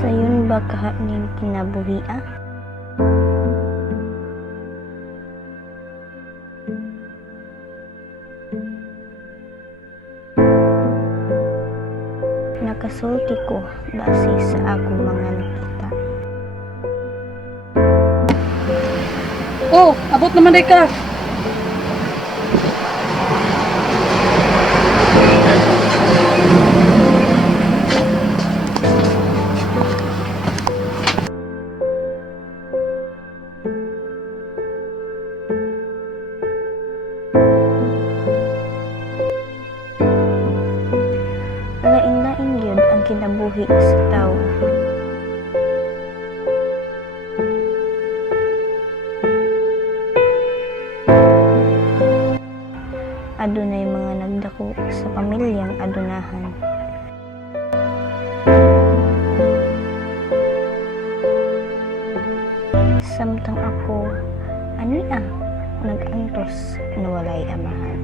Sayon ba kahanin kinabuhi ah? Nakasulti ko base sa akong mga nakita. Oh, abot naman day ka. Lain-lain gyud ang kinabuhi sa tawo. Adunay mga nagdako sa pamilyang adunahan. Samtang ako, ani nag-antos na walay amahan.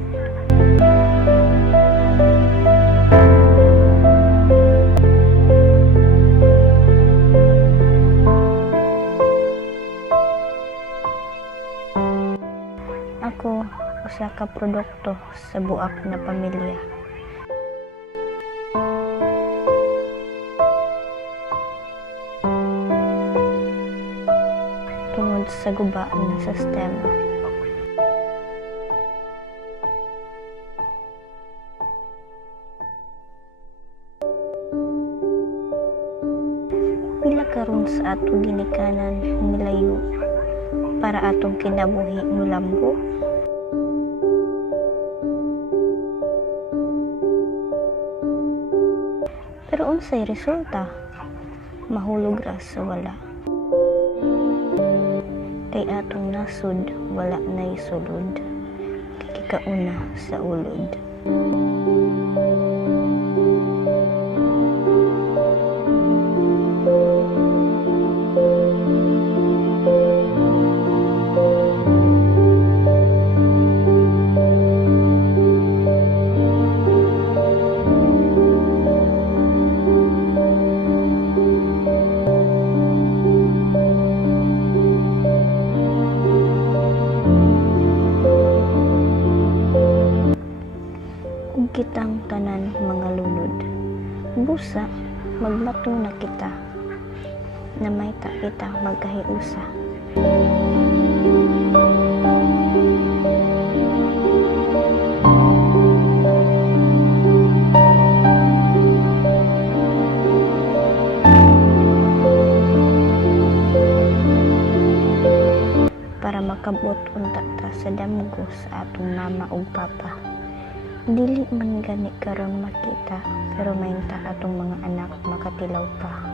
Ako, usa ka produkto sa buak na pamilya. Tungod sa guba na sistema. Pila karon sa atong ginikanan milayo para atong kinabuhi mulambo. Pero unsay resulta? Mahulog ra sa wala. Kay atong nasud wala nay sulod. Kikauna sa ulod. Ug kitang tanan mga lunod. Busa, magmato na kita. Na may kita magkahiusa. Para makabot unta ta sa damgo sa atong mama ug papa. Dili man gani karon makita, pero maynta atong mga anak makatilaw pa.